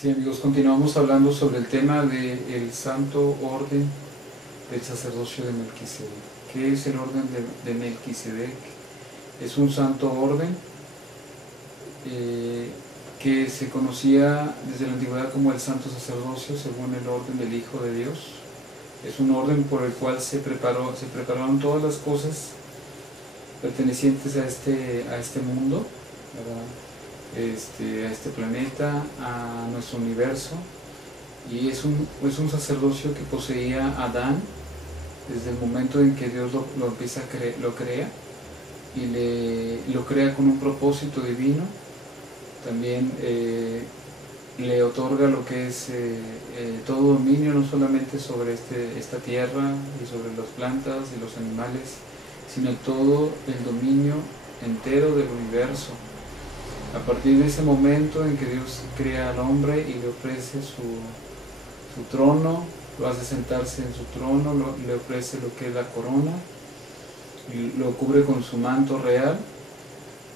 Sí, amigos, continuamos hablando sobre el tema del santo orden del sacerdocio de Melquisedec. ¿Qué es el orden de Melquisedec? Es un santo orden que se conocía desde la antigüedad como el santo sacerdocio según el orden del Hijo de Dios. Es un orden por el cual se prepararon todas las cosas pertenecientes a este mundo, ¿verdad? A este planeta, a nuestro universo, y es un sacerdocio que poseía Adán desde el momento en que Dios lo crea, y lo crea con un propósito divino. También le otorga lo que es todo dominio, no solamente sobre esta tierra y sobre las plantas y los animales, sino todo el dominio entero del universo. A partir de ese momento en que Dios crea al hombre y le ofrece su trono, lo hace sentarse en su trono, le ofrece lo que es la corona, lo cubre con su manto real,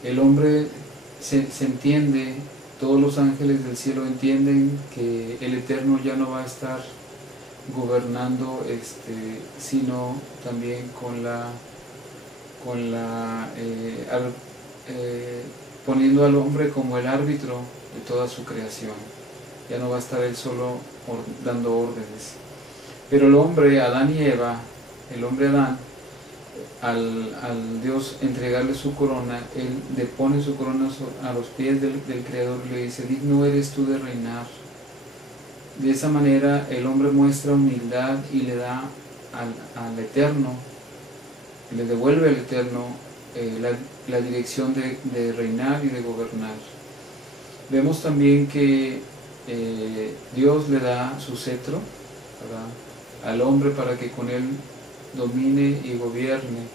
el hombre se entiende, todos los ángeles del cielo entienden que el Eterno ya no va a estar gobernando, sino también poniendo al hombre como el árbitro de toda su creación. Ya no va a estar él solo dando órdenes. Pero el hombre, Adán y Eva, el hombre Adán, al Dios entregarle su corona, él le pone su corona a los pies del Creador y le dice: digno eres tú de reinar. De esa manera el hombre muestra humildad y le da al Eterno, le devuelve al Eterno la dirección de reinar y de gobernar. Vemos también que Dios le da su cetro, ¿verdad?, al hombre para que con él domine y gobierne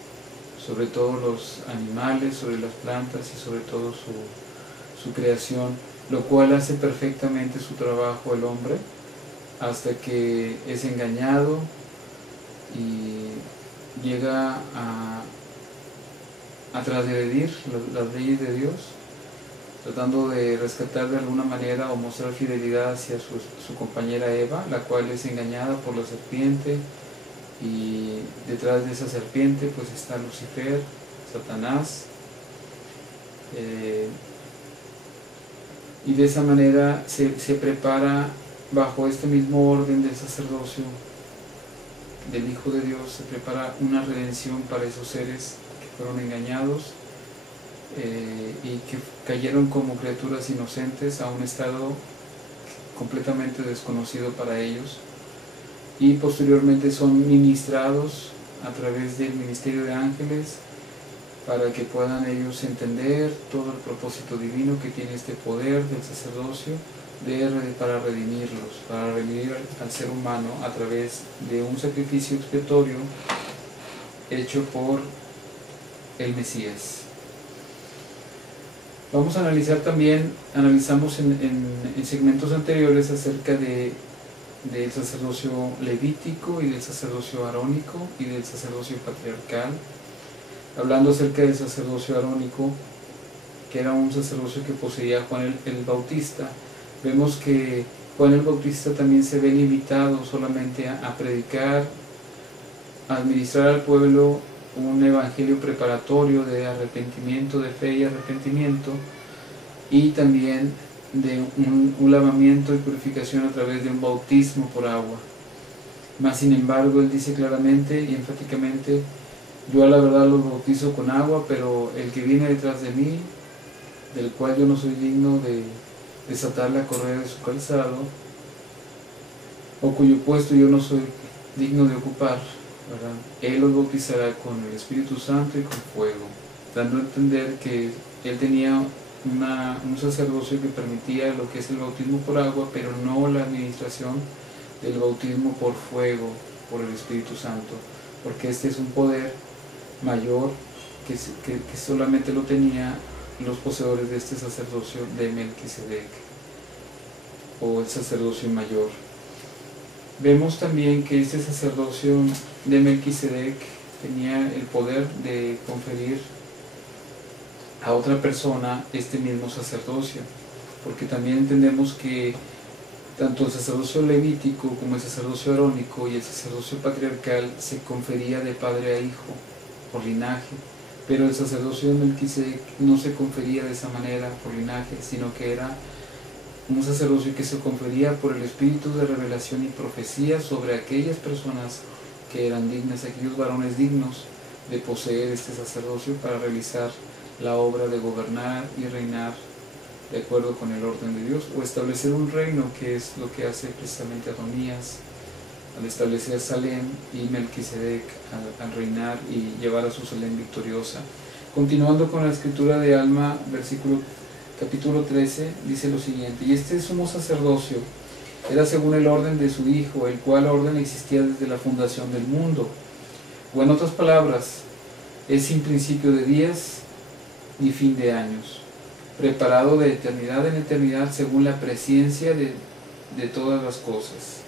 sobre todos los animales, sobre las plantas y sobre todo su creación, lo cual hace perfectamente su trabajo el hombre hasta que es engañado y llega a transgredir las leyes de Dios, tratando de rescatar de alguna manera o mostrar fidelidad hacia su compañera Eva, la cual es engañada por la serpiente, y detrás de esa serpiente pues está Lucifer, Satanás, y de esa manera se prepara bajo este mismo orden del sacerdocio del Hijo de Dios, se prepara una redención para esos seres que fueron engañados y que cayeron como criaturas inocentes a un estado completamente desconocido para ellos, y posteriormente son ministrados a través del ministerio de ángeles para que puedan ellos entender todo el propósito divino que tiene este poder del sacerdocio para redimirlos, para redimir al ser humano a través de un sacrificio expiatorio hecho por el Mesías. Vamos a analizar también, analizamos en segmentos anteriores acerca del sacerdocio levítico y del sacerdocio arónico y del sacerdocio patriarcal. Hablando acerca del sacerdocio arónico, que era un sacerdocio que poseía Juan el Bautista, vemos que Juan el Bautista también se ve limitado solamente a predicar, a administrar al pueblo un evangelio preparatorio de arrepentimiento, de fe y arrepentimiento, y también de un lavamiento y purificación a través de un bautismo por agua. Mas sin embargo, él dice claramente y enfáticamente: yo a la verdad los bautizo con agua, pero el que viene detrás de mí, del cual yo no soy digno de desatar la correa de su calzado, o cuyo puesto yo no soy digno de ocupar, ¿verdad?, él los bautizará con el Espíritu Santo y con fuego, dando a entender que él tenía un sacerdocio que permitía lo que es el bautismo por agua, pero no la administración del bautismo por fuego, por el Espíritu Santo, porque este es un poder mayor que solamente lo tenían los poseedores de este sacerdocio de Melquisedec, o el sacerdocio mayor. Vemos también que este sacerdocio de Melquisedec tenía el poder de conferir a otra persona este mismo sacerdocio, porque también entendemos que Tanto el sacerdocio levítico como el sacerdocio arónico y el sacerdocio patriarcal se confería de padre a hijo, por linaje, pero el sacerdocio de Melquisedec no se confería de esa manera, por linaje, sino que era un sacerdocio que se confería por el espíritu de revelación y profecía sobre aquellas personas que eran dignas, aquellos varones dignos de poseer este sacerdocio para realizar la obra de gobernar y reinar de acuerdo con el orden de Dios, o establecer un reino, que es lo que hace precisamente Adonías al establecer Salem, y Melquisedec al reinar y llevar a su Salem victoriosa. Continuando con la escritura de Alma, capítulo 13, dice lo siguiente: y este sumo sacerdocio era según el orden de su Hijo, el cual orden existía desde la fundación del mundo. O en otras palabras, es sin principio de días ni fin de años, preparado de eternidad en eternidad según la presciencia de todas las cosas.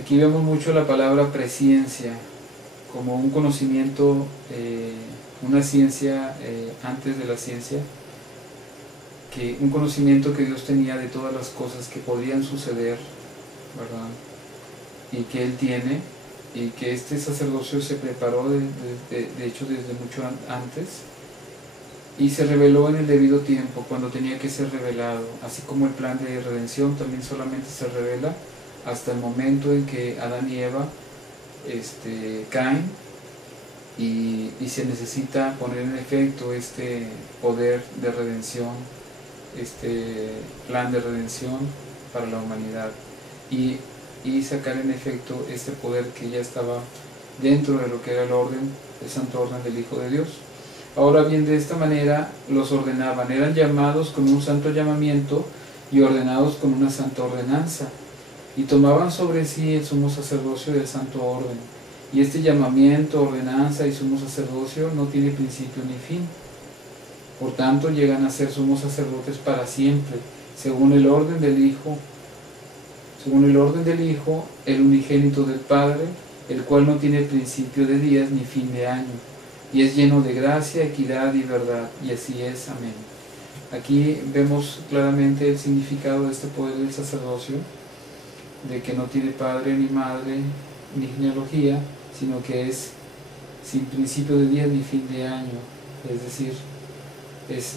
Aquí vemos mucho la palabra presciencia como un conocimiento, una ciencia antes de la ciencia, un conocimiento que Dios tenía de todas las cosas que podían suceder, ¿verdad? Y que Él tiene, y que este sacerdocio se preparó de hecho desde mucho antes, y se reveló en el debido tiempo, cuando tenía que ser revelado, así como el plan de redención también solamente se revela hasta el momento en que Adán y Eva caen, y se necesita poner en efecto este poder de redención, este plan de redención para la humanidad, y sacar en efecto este poder que ya estaba dentro de lo que era el santo orden del Hijo de Dios. Ahora bien, de esta manera los ordenaban, eran llamados con un santo llamamiento y ordenados con una santa ordenanza, y tomaban sobre sí el sumo sacerdocio del santo orden. Y este llamamiento, ordenanza y sumo sacerdocio no tiene principio ni fin. Por tanto, llegan a ser sumos sacerdotes para siempre, según el orden del Hijo, el unigénito del Padre, el cual no tiene principio de días ni fin de año, y es lleno de gracia, equidad y verdad, y así es. Amén. Aquí vemos claramente el significado de este poder del sacerdocio, de que no tiene padre ni madre ni genealogía, sino que es sin principio de día ni fin de año, es decir, es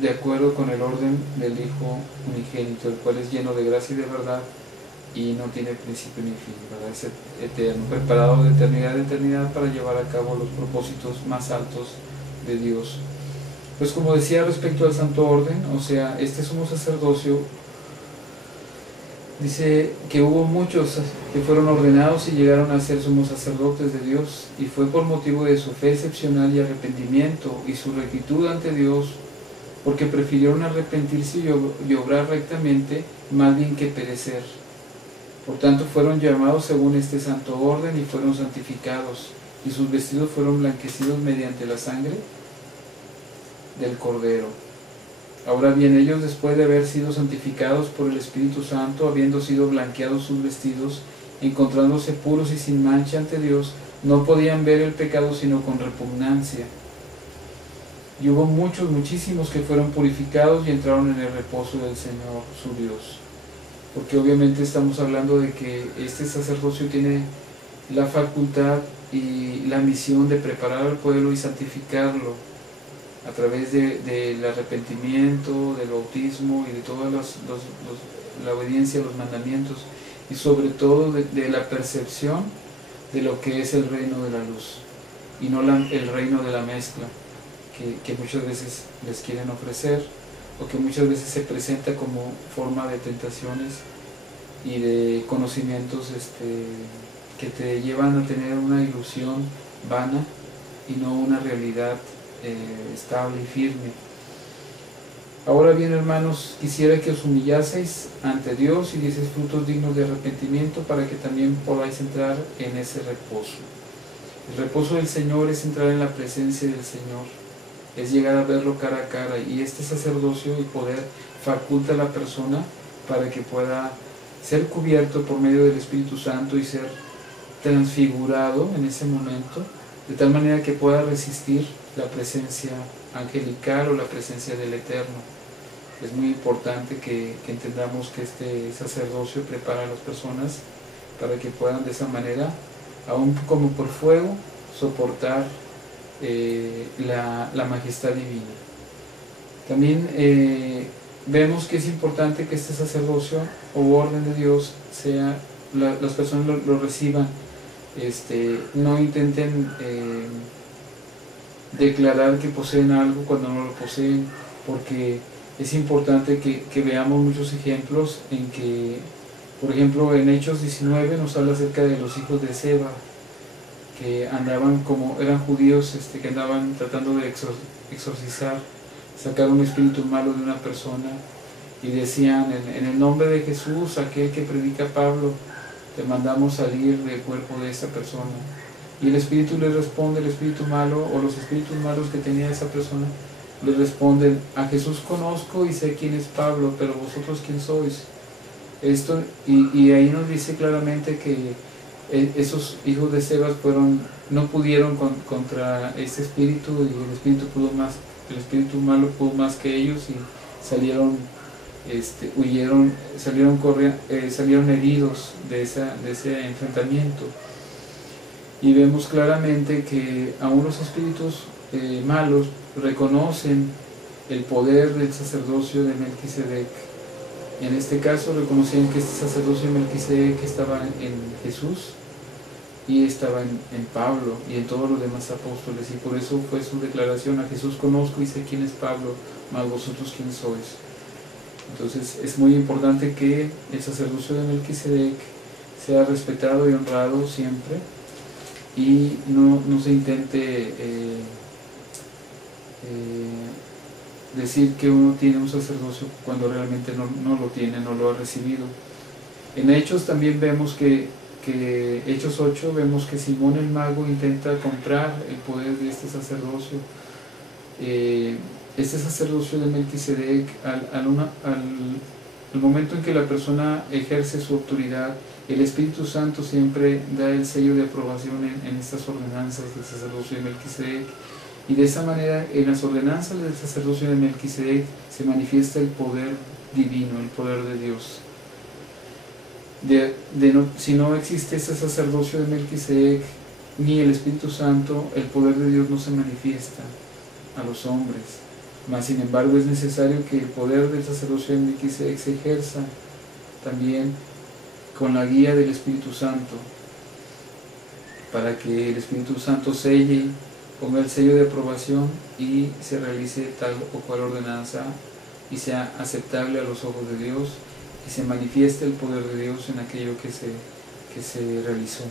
de acuerdo con el orden del Hijo unigénito, el cual es lleno de gracia y de verdad, y no tiene principio ni fin, ¿verdad? Es eterno, preparado de eternidad en eternidad para llevar a cabo los propósitos más altos de Dios. Pues como decía respecto al santo orden, o sea, este sumo sacerdocio, dice que hubo muchos que fueron ordenados y llegaron a ser sumos sacerdotes de Dios, y fue por motivo de su fe excepcional y arrepentimiento y su rectitud ante Dios, porque prefirieron arrepentirse y obrar rectamente más bien que perecer. Por tanto fueron llamados según este santo orden y fueron santificados, y sus vestidos fueron blanquecidos mediante la sangre del Cordero. Ahora bien, ellos, después de haber sido santificados por el Espíritu Santo, habiendo sido blanqueados sus vestidos, encontrándose puros y sin mancha ante Dios, no podían ver el pecado sino con repugnancia. Y hubo muchísimos que fueron purificados y entraron en el reposo del Señor su Dios. Porque obviamente estamos hablando de que este sacerdocio tiene la facultad y la misión de preparar al pueblo y santificarlo a través del arrepentimiento, del bautismo y de toda la obediencia a los mandamientos, y sobre todo de la percepción de lo que es el reino de la luz, y no el reino de la mezcla que muchas veces les quieren ofrecer, o que muchas veces se presenta como forma de tentaciones y de conocimientos que te llevan a tener una ilusión vana y no una realidad estable y firme. Ahora bien, hermanos, quisiera que os humillaseis ante Dios y dieseis frutos dignos de arrepentimiento, para que también podáis entrar en ese reposo. El reposo del Señor es entrar en la presencia del Señor, es llegar a verlo cara a cara, y este sacerdocio y poder faculta a la persona para que pueda ser cubierto por medio del Espíritu Santo y ser transfigurado en ese momento, de tal manera que pueda resistir la presencia angelical o la presencia del Eterno. Es muy importante que entendamos que este sacerdocio prepara a las personas para que puedan de esa manera, aún como por fuego, soportar la majestad divina. También vemos que es importante que este sacerdocio o orden de Dios sea, las personas lo reciban, no intenten declarar que poseen algo cuando no lo poseen, porque es importante que veamos muchos ejemplos en que, por ejemplo, en Hechos 19 nos habla acerca de los hijos de Seba, que andaban como, eran judíos, que andaban tratando de exorcizar, sacar un espíritu malo de una persona, y decían, en el nombre de Jesús, aquel que predica Pablo, te mandamos salir del cuerpo de esa persona. Y el espíritu le responde, el espíritu malo, o los espíritus malos que tenía esa persona, le responden, a Jesús conozco y sé quién es Pablo, pero vosotros quién sois. Y ahí nos dice claramente que esos hijos de Sebas no pudieron contra este espíritu, y el espíritu malo pudo más que ellos, y salieron, huyeron, salieron heridos de ese enfrentamiento. Y vemos claramente que aún los espíritus malos reconocen el poder del sacerdocio de Melquisedec. En este caso reconocían que este sacerdocio de Melquisedec estaba en Jesús y estaba en Pablo y en todos los demás apóstoles, y por eso fue su declaración, a Jesús conozco y sé quién es Pablo, mas vosotros quién sois. Entonces es muy importante que el sacerdocio de Melquisedec sea respetado y honrado siempre, y no se intente decir que uno tiene un sacerdocio cuando realmente no lo tiene, no lo ha recibido. En Hechos también vemos que Hechos 8, vemos que Simón el mago intenta comprar el poder de este sacerdocio. Este sacerdocio de Melquisedec, al momento en que la persona ejerce su autoridad, el Espíritu Santo siempre da el sello de aprobación en estas ordenanzas del sacerdocio de Melquisedec, y de esa manera en las ordenanzas del sacerdocio de Melquisedec se manifiesta el poder divino, el poder de Dios. Si no existe ese sacerdocio de Melquisedec ni el Espíritu Santo, el poder de Dios no se manifiesta a los hombres. Mas sin embargo es necesario que el poder del sacerdocio de Melquisedec se ejerza también con la guía del Espíritu Santo, para que el Espíritu Santo selle, ponga el sello de aprobación y se realice tal o cual ordenanza y sea aceptable a los ojos de Dios, y se manifieste el poder de Dios en aquello que se realizó.